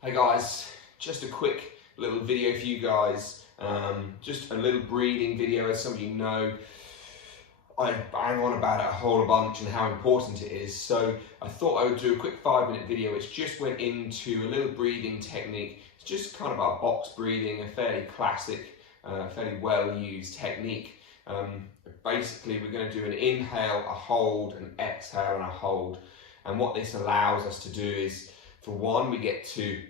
Hey guys, just a quick little video for you guys, just a little breathing video. As some of you know, I bang on about it a whole bunch and how important it is, so I thought I would do a quick 5-minute video which just went into a little breathing technique. It's just kind of our box breathing, a fairly classic, fairly well used technique. Basically we're going to do an inhale, a hold, an exhale and a hold, and what this allows us to do is, for one, we get to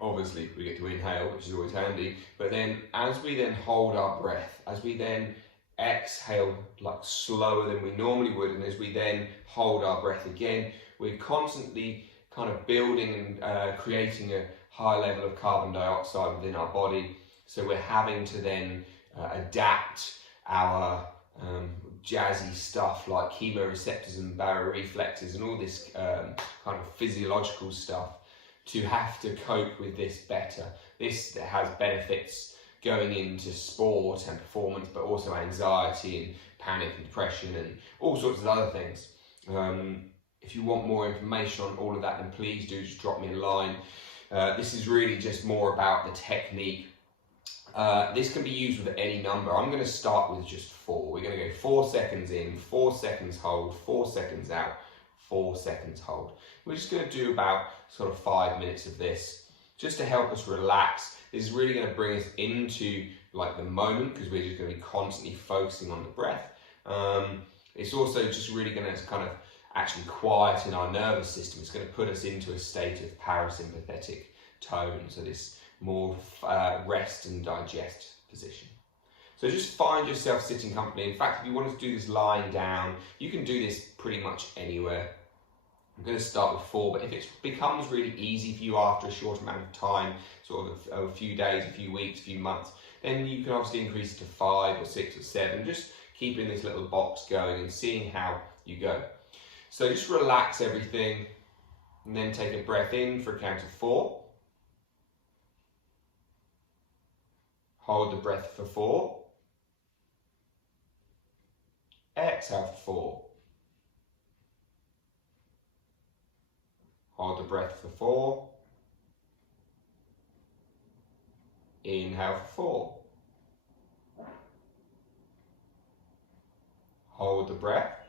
inhale, which is always handy, but then as we then hold our breath, as we then exhale like slower than we normally would, and as we then hold our breath again, we're constantly kind of building and creating a high level of carbon dioxide within our body. So we're having to then adapt our jazzy stuff like chemoreceptors and baroreflexes and all this kind of physiological stuff to have to cope with this better. This has benefits going into sport and performance, but also anxiety and panic and depression and all sorts of other things. If you want more information on all of that, then please do just drop me a line. This is really just more about the technique. This can be used with any number. I'm going to start with just 4. We're going to go 4 seconds in, 4 seconds hold, 4 seconds out, 4 seconds hold. We're just going to do about sort of 5 minutes of this just to help us relax. This is really going to bring us into like the moment, because we're just going to be constantly focusing on the breath. It's also just really going to kind of actually quieten our nervous system. It's going to put us into a state of parasympathetic tone, so this more rest and digest position. So just find yourself sitting comfortably. In fact, if you want to do this lying down, you can do this pretty much anywhere. I'm going to start with 4, but if it becomes really easy for you after a short amount of time, sort of a few days, a few weeks, a few months, then you can obviously increase it to 5 or 6 or 7, just keeping this little box going and seeing how you go. So just relax everything and then take a breath in for a count of 4. Hold the breath for 4. Exhale for 4. Hold the breath for 4. Inhale for 4. Hold the breath.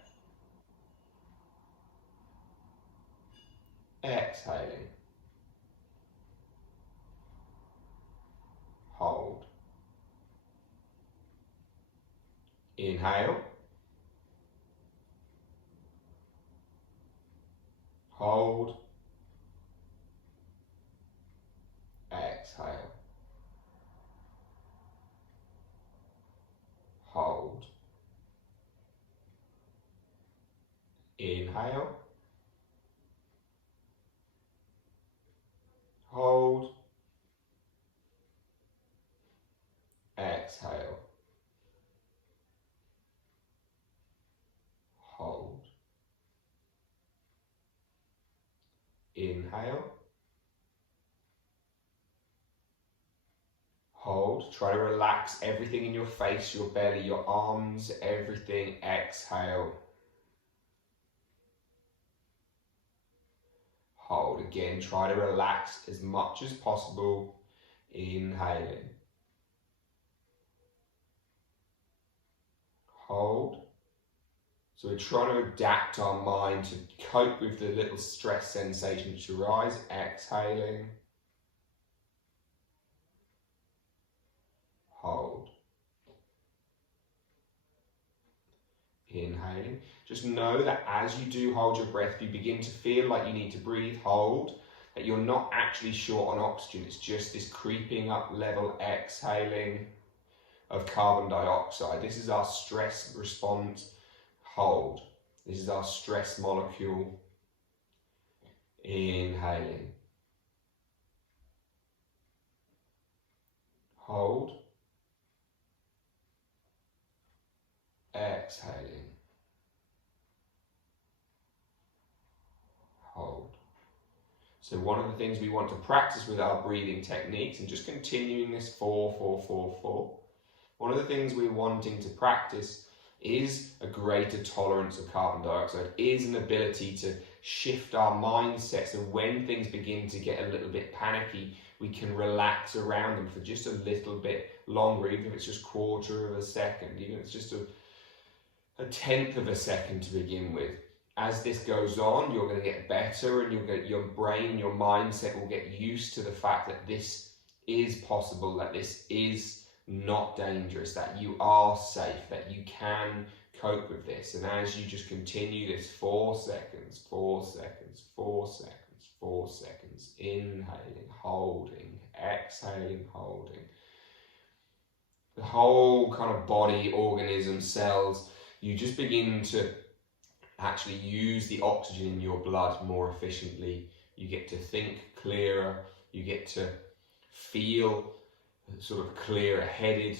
Exhaling. Hold. Inhale. Hold. Exhale. Hold. Inhale. Hold. Exhale. Hold. Inhale. Hold. Try to relax everything in your face, your belly, your arms, everything. Exhale. Hold. Again, try to relax as much as possible. Inhaling. Hold. So we're trying to adapt our mind to cope with the little stress sensations to arise. Exhaling. Hold. Inhaling. Just know that as you do hold your breath, if you begin to feel like you need to breathe, hold, that you're not actually short on oxygen. It's just this creeping up level exhaling of carbon dioxide. This is our stress response. Hold. This is our stress molecule. Inhaling. Hold. Exhaling. Hold. So one of the things we want to practice with our breathing techniques, and just continuing this 4, 4, 4, 4, one of the things we're wanting to practice is a greater tolerance of carbon dioxide, is an ability to shift our mindset, so when things begin to get a little bit panicky, we can relax around them for just a little bit longer, even if it's just quarter of a second, even if it's just a tenth of a second to begin with. As this goes on, you're going to get better, and your brain, your mindset will get used to the fact that this is possible, that this is not dangerous, that you are safe, that you can cope with this. And as you just continue this 4 seconds, 4 seconds, 4 seconds, 4 seconds, inhaling, holding, exhaling, holding, the whole kind of body, organism, cells, you just begin to actually use the oxygen in your blood more efficiently. You get to think clearer, you get to feel sort of clearer headed.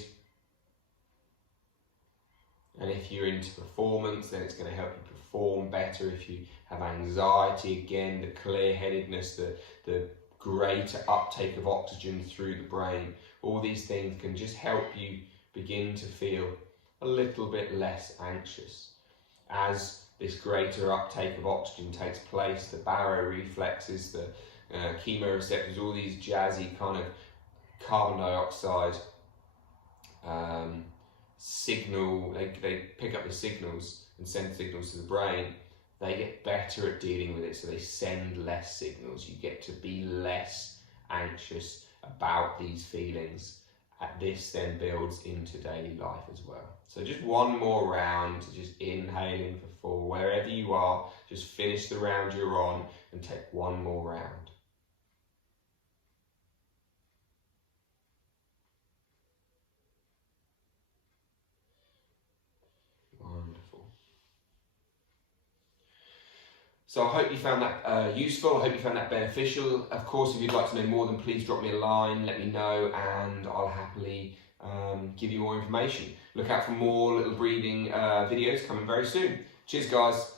And if you're into performance, then it's going to help you perform better. If you have anxiety, again, the clear-headedness, the greater uptake of oxygen through the brain, all these things can just help you begin to feel a little bit less anxious. As this greater uptake of oxygen takes place, the baroreflexes, the chemoreceptors, all these jazzy kind of carbon dioxide signal, they pick up the signals and send signals to the brain. They get better at dealing with it, so they send less signals. You get to be less anxious about these feelings. This then builds into daily life as well. So just one more round, just inhaling for 4, wherever you are, just finish the round you're on and take one more round. So I hope you found that useful, I hope you found that beneficial. Of course, if you'd like to know more, then please drop me a line, let me know, and I'll happily give you more information. Look out for more little breathing videos coming very soon. Cheers, guys.